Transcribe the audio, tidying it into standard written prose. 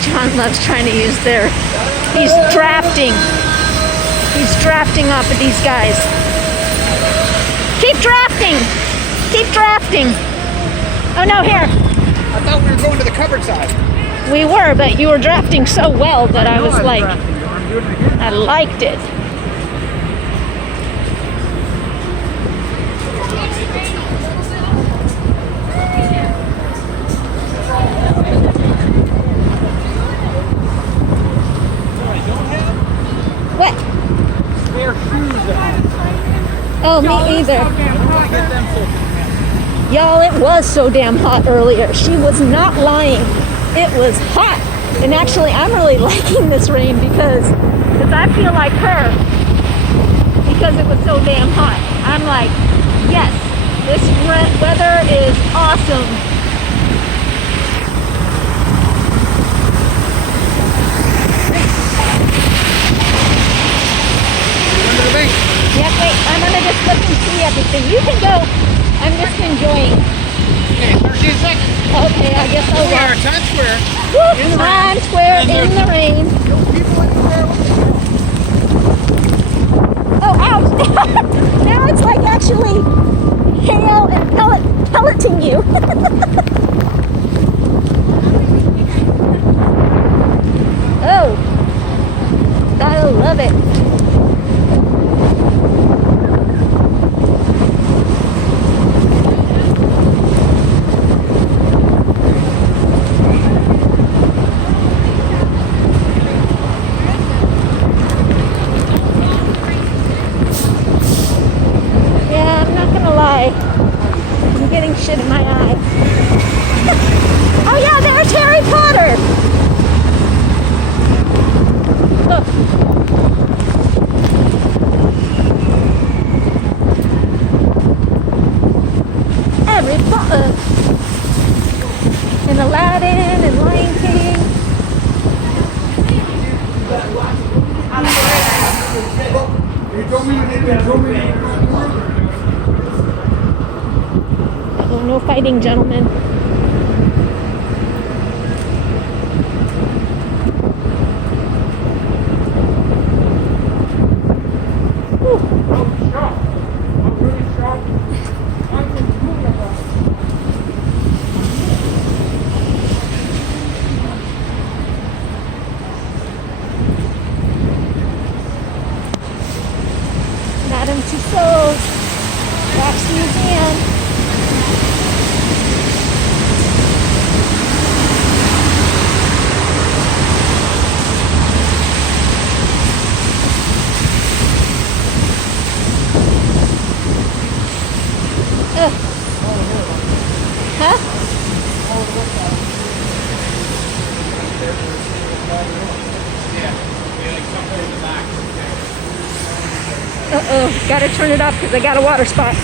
John loves trying to use their... He's drafting. He's drafting off of these guys. Keep drafting! Keep drafting! Oh no, here. I thought we were going to the covered side. We were, but you were drafting so well that I was like... I liked it. What? Spare shoes on. Oh, me either. Y'all, it was so damn hot earlier. She was not lying. It was hot. And actually, I'm really liking this rain because I feel like her. Because it was so damn hot. I'm like, yes, this weather is awesome. Yeah, wait, I'm gonna just look and see everything. You can go. I'm just enjoying. Okay, 13 seconds. Okay, I guess I'll We are at Times Square. Woo! Times Square in the rain. Oh, ouch! Now it's like actually hail and pelleting you. Oh, I love it. I'm getting shit in my eye. Oh yeah, there's Harry Potter! Look. Harry Potter! And Aladdin and Lion King. Oh, no fighting, gentlemen. Madame Tussauds Wax Museum. Huh? Uh-oh, gotta turn it up because I got a water spot.